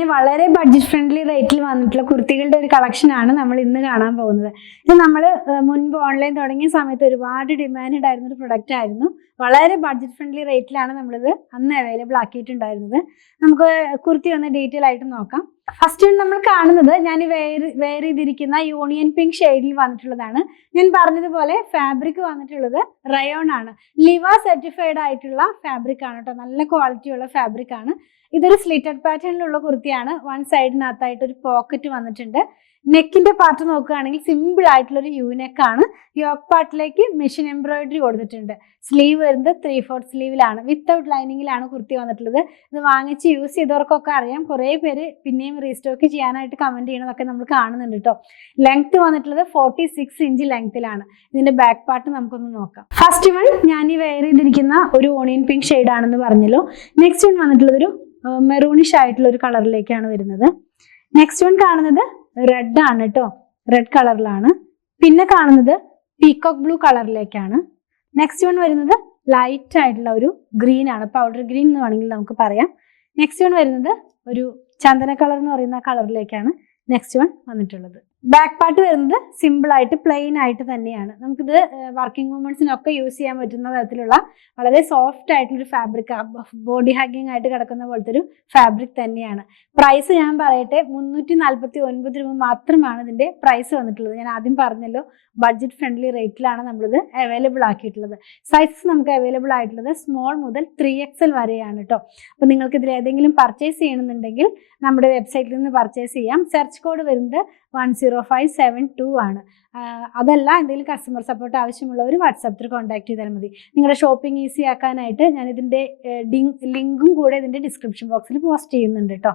തന്നെ വളരെ budget friendly റേറ്റിൽ വന്നിട്ടുള്ള കുർത്തികളുടെ ഒരു കളക്ഷനാണ് നമ്മൾ ഇന്ന് കാണാൻ പോകുന്നത്. ഇത് നമ്മൾ മുൻപ് ഓൺലൈൻ തുടങ്ങിയ സമയത്ത് ഒരുപാട് ഡിമാൻഡ് ആയിരുന്ന ഒരു പ്രൊഡക്റ്റ് ആയിരുന്നു. വളരെ ബഡ്ജറ്റ് ഫ്രണ്ട്ലി റേറ്റിലാണ് നമ്മളിത് അന്ന് അവൈലബിൾ ആക്കിയിട്ടുണ്ടായിരുന്നത്. നമുക്ക് കുർത്തി ഒന്ന് ഡീറ്റെയിൽ ആയിട്ട് നോക്കാം. ഫസ്റ്റ് നമ്മൾ കാണുന്നത് ഞാൻ വെയർ ചെയ്തിരിക്കുന്ന യൂണിയൻ പിങ്ക് ഷെയ്ഡിൽ വന്നിട്ടുള്ളതാണ്. ഞാൻ പറഞ്ഞതുപോലെ ഫാബ്രിക് വന്നിട്ടുള്ളത് റയോൺ ആണ്. ലിവ സർട്ടിഫൈഡ് ആയിട്ടുള്ള ഫാബ്രിക് ആണ് കേട്ടോ. നല്ല ക്വാളിറ്റി ഉള്ള ഫാബ്രിക് ആണ്. ഇതൊരു സ്ലിറ്റഡ് പാറ്റേണിലുള്ള കുർത്തിയാണ്. വൺ സൈഡിനകത്തായിട്ട് ഒരു പോക്കറ്റ് വന്നിട്ടുണ്ട്. നെക്കിന്റെ പാർട്ട് നോക്കുകയാണെങ്കിൽ സിമ്പിൾ ആയിട്ടുള്ള ഒരു യൂനെക്കാണ്. യോക്ക് പാർട്ടിലേക്ക് മെഷീൻ എംബ്രോയിഡറി കൊടുത്തിട്ടുണ്ട്. സ്ലീവ് വരുന്നത് 3/4 സ്ലീവിലാണ്. വിത്തൗട്ട് ലൈനിങ്ങിലാണ് കുർത്തി വന്നിട്ടുള്ളത്. ഇത് വാങ്ങിച്ച് യൂസ് ചെയ്തവർക്കൊക്കെ അറിയാം. കുറേ പേര് പിന്നെയും റീസ്റ്റോക്ക് ചെയ്യാനായിട്ട് കമന്റ് ചെയ്യണതൊക്കെ നമ്മൾ കാണുന്നുണ്ട് കേട്ടോ. ലെങ്ത് വന്നിട്ടുള്ളത് 46 ഇഞ്ച് ലെങ്ത്തിലാണ്. ഇതിന്റെ ബാക്ക് പാർട്ട് നമുക്കൊന്ന് നോക്കാം. ഫസ്റ്റ് വൺ ഞാൻ ഈ വെയർ ചെയ്തിരിക്കുന്ന ഒരു ഓണിയൻ പിങ്ക് ഷെയ്ഡ് ആണെന്ന് പറഞ്ഞല്ലോ. നെക്സ്റ്റ് വൺ വന്നിട്ടുള്ളത് ഒരു മെറൂണിഷ് ആയിട്ടുള്ള ഒരു കളറിലേക്കാണ് വരുന്നത്. നെക്സ്റ്റ് വൺ കാണുന്നത് റെഡ് ആണ് കേട്ടോ. റെഡ് കളറിലാണ്. പിന്നെ കാണുന്നത് പീകോക്ക് ബ്ലൂ കളറിലേക്കാണ്. നെക്സ്റ്റ് വൺ വരുന്നത് ലൈറ്റ് ആയിട്ടുള്ള ഒരു ഗ്രീൻ ആണ്. പൗഡർ ഗ്രീൻ എന്ന് വേണമെങ്കിൽ നമുക്ക് പറയാം. നെക്സ്റ്റ് വൺ വരുന്നത് ഒരു ചന്ദന കളർ എന്ന് പറയുന്ന കളറിലേക്കാണ് നെക്സ്റ്റ് വൺ വന്നിട്ടുള്ളത്. ബാക്ക് പാർട്ട് വരുന്നത് സിമ്പിൾ ആയിട്ട് പ്ലെയിൻ ആയിട്ട് തന്നെയാണ്. നമുക്കിത് വർക്കിംഗ് വുമൻസിനൊക്കെ യൂസ് ചെയ്യാൻ പറ്റുന്ന തരത്തിലുള്ള വളരെ സോഫ്റ്റ് ആയിട്ടുള്ളൊരു ഫാബ്രിക്, ബോഡി ഹാഗിങ് ആയിട്ട് കിടക്കുന്ന പോലത്തെ ഒരു ഫാബ്രിക് തന്നെയാണ്. പ്രൈസ് ഞാൻ പറയട്ടെ, 349 രൂപ മാത്രമാണ് ഇതിന്റെ പ്രൈസ് വന്നിട്ടുള്ളത്. ഞാൻ ആദ്യം പറഞ്ഞല്ലോ, ബഡ്ജറ്റ് ഫ്രണ്ട്ലി റേറ്റിലാണ് നമ്മളിത് അവൈലബിൾ ആക്കിയിട്ടുള്ളത്. സൈസസ് നമുക്ക് അവൈലബിൾ ആയിട്ടുള്ളത് സ്മോൾ മുതൽ 3XL വരെയാണ് കേട്ടോ. അപ്പോൾ നിങ്ങൾക്ക് ഇതിൽ ഏതെങ്കിലും പർച്ചേസ് ചെയ്യണമെന്നുണ്ടെങ്കിൽ നമ്മുടെ വെബ്സൈറ്റിൽ നിന്ന് പർച്ചേസ് ചെയ്യാം. സെർച്ച് കോഡ് വരുന്നത് 10572 ആണ്. അതല്ല, എന്തെങ്കിലും കസ്റ്റമർ സപ്പോർട്ട് ആവശ്യമുള്ളവർ വാട്സാപ്പിൽ കോൺടാക്ട് ചെയ്താൽ മതി. നിങ്ങളുടെ ഷോപ്പിംഗ് ഈസി ആക്കാനായിട്ട് ഞാൻ ഇതിൻ്റെ ലിങ്കും കൂടെ ഇതിൻ്റെ ഡിസ്ക്രിപ്ഷൻ ബോക്സിൽ പോസ്റ്റ് ചെയ്യുന്നുണ്ട് കേട്ടോ.